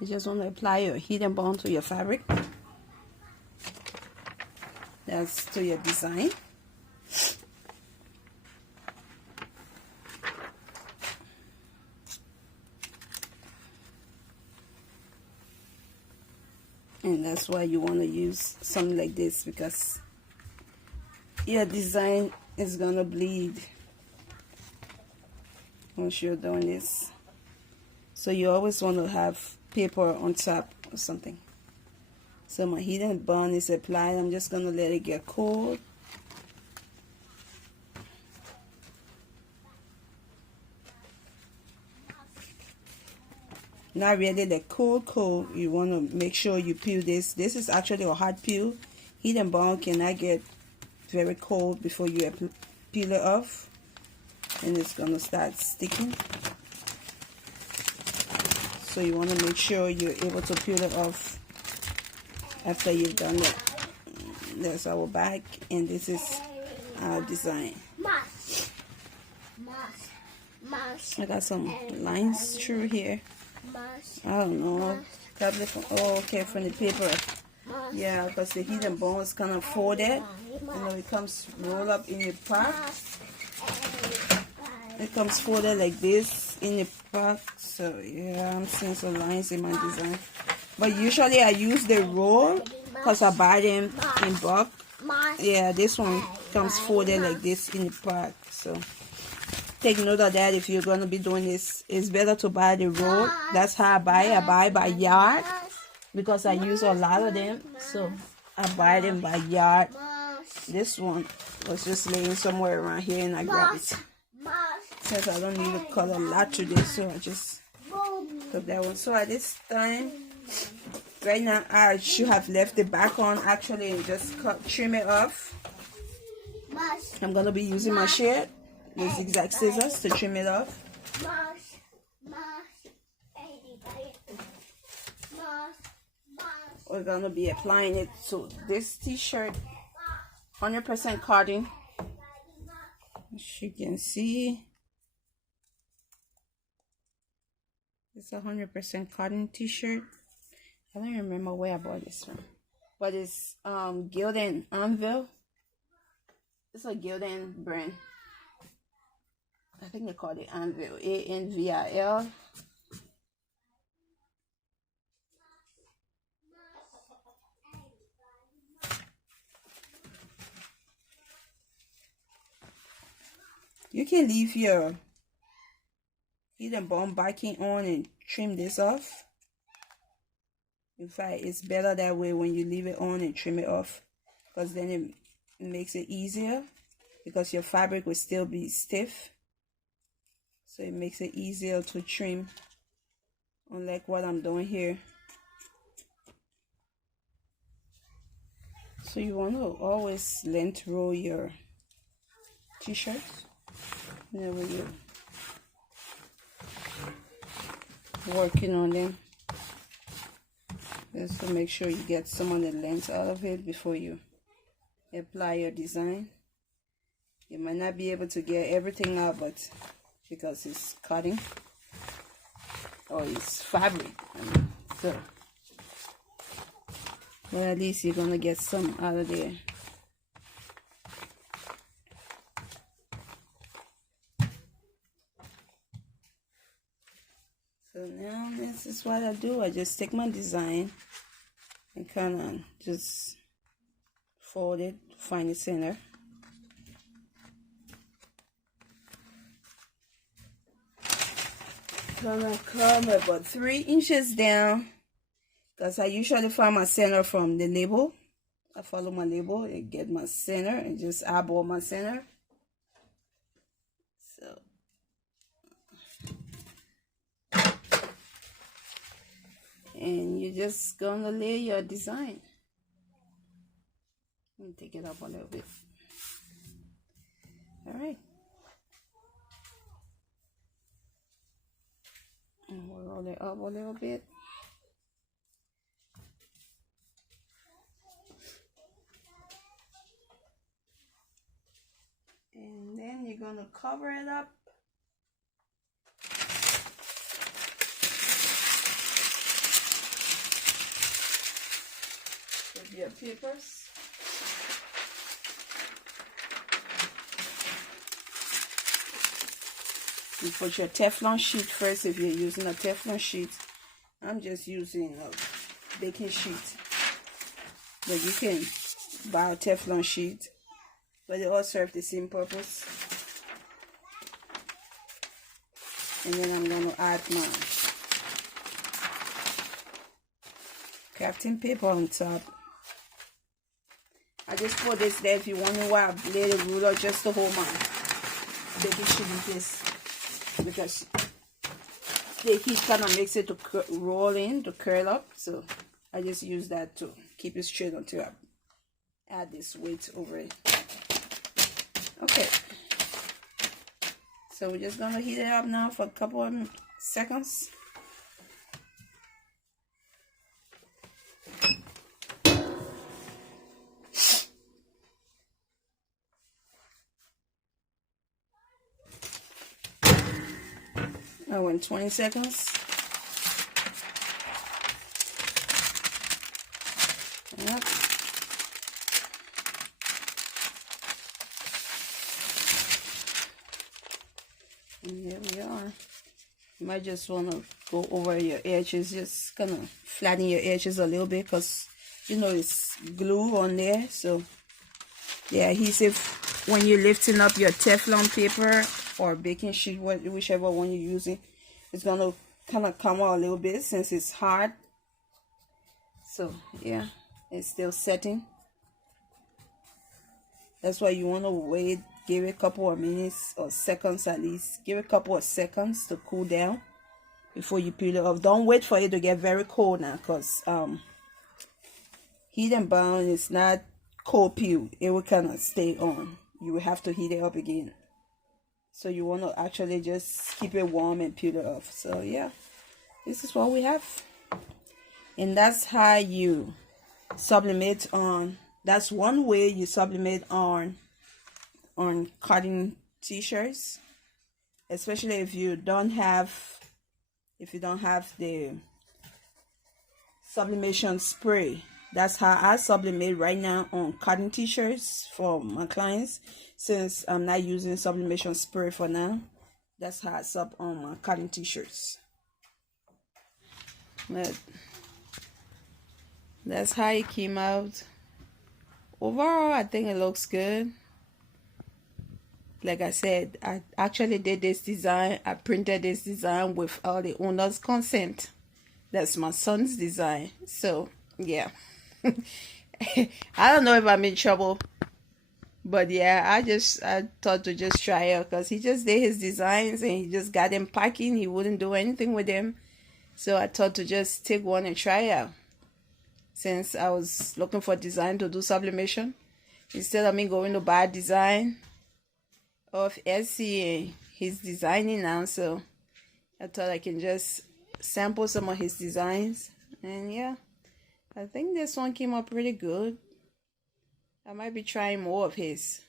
You just want to apply your heat and bond to your fabric. That's to your design. And that's why you want to use something like this, because your design is gonna bleed once you're doing this. So you always want to have paper on top or something. So my heat and bond is applied. I'm just gonna let it get cold. Not really the cold. You want to make sure you peel this. This is actually a hot peel. Heat and bond cannot get very cold before you peel it off, and it's gonna start sticking. So you want to make sure you're able to peel it off after you've done it. There's our back, and this is our design. I got some lines through here. I don't know, probably from, oh, okay, from the paper. Yeah, because the heat and bond is kind of folded. You know, it comes rolled up in the pack. It comes folded like this in the pack. So yeah, I'm seeing some lines in my design. But usually I use the roll because I buy them in bulk. Yeah, this one comes folded like this in the pack. So take note of that if you're going to be doing this. It's better to buy the roll. That's how I buy it. I buy by yard because I use a lot of them. So I buy them by yard. This one was just laying somewhere around here and I grabbed it. Since I don't need to cut a lot to this, so I just took that one. So at this time, right now, I should have left the back on actually and just trim it off. I'm going to be using my shear, the zigzag scissors, to trim it off. We're going to be applying it to this t-shirt, 100% cotton. As you can see, it's a 100% cotton t-shirt. I don't remember where I bought this from, but it's Gildan Anvil. It's a Gildan brand. I think they call it Anvil, A-N-V-I-L. You can leave your heat and bond backing on and trim this off. In fact, it's better that way when you leave it on and trim it off, because then it makes it easier, because your fabric will still be stiff. So it makes it easier to trim, unlike what I'm doing here. So you want to always length roll your t-shirts whenever you're working on them, just to make sure you get some of the length out of it before you apply your design. You might not be able to get everything out, but because it's cotton or it's fabric, so well, at least you're gonna get some out of there. So now this is what I do. I just take my design and kind of just fold it, find the center. Gonna come about 3 inches down, because I usually find my center from the label. I follow my label and get my center and just eyeball my center. So and you're just gonna lay your design. Let me take it up a little bit. All right. And we'll roll it up a little bit. And then you're gonna cover it up. your papers. You put your Teflon sheet first if you're using a Teflon sheet. I'm just using a baking sheet, but you can buy a Teflon sheet, but they all serve the same purpose. And then I'm going to add my crafting paper on top. I just put this there if you wonder why I blade a ruler just to hold my baking sheet in place, because the heat kind of makes it to roll in, to curl up. So I just use that to keep it straight until I add this weight over it. Okay. So we're just going to heat it up now for a couple of seconds. Now in 20 seconds. Yep. And there we are. You might just want to go over your edges, just kind of flatten your edges a little bit, because you know it's glue on there. So the adhesive, when you're lifting up your Teflon paper or baking sheet, whichever one you're using, it's gonna kind of come out a little bit since it's hard. So yeah, it's still setting. That's why you want to wait, give it a couple of minutes or seconds at least. Give it a couple of seconds to cool down before you peel it off. Don't wait for it to get very cold now, because heat and bound is not cold peel. It will kind of stay on. You will have to heat it up again. So you want to actually just keep it warm and peel it off. So yeah, this is what we have. And that's how you sublimate on. That's one way you sublimate on cotton t-shirts, especially if you don't have the sublimation spray. That's how I sublimate right now on cotton t-shirts for my clients. Since I'm not using sublimation spray for now, that's how I sub on my cotton t-shirts. But that's how it came out. Overall, I think it looks good. Like I said, I actually did this design. I printed this design with all the owner's consent. That's my son's design. So yeah. I don't know if I'm in trouble, but yeah, I thought to just try it, because he just did his designs and he just got them packing. He wouldn't do anything with them, so I thought to just take one and try it out, since I was looking for design to do sublimation. Instead of me going to buy a design of Etsy, and he's designing now, so I thought I can just sample some of his designs. And yeah, I think this one came up pretty good. I might be trying more of his.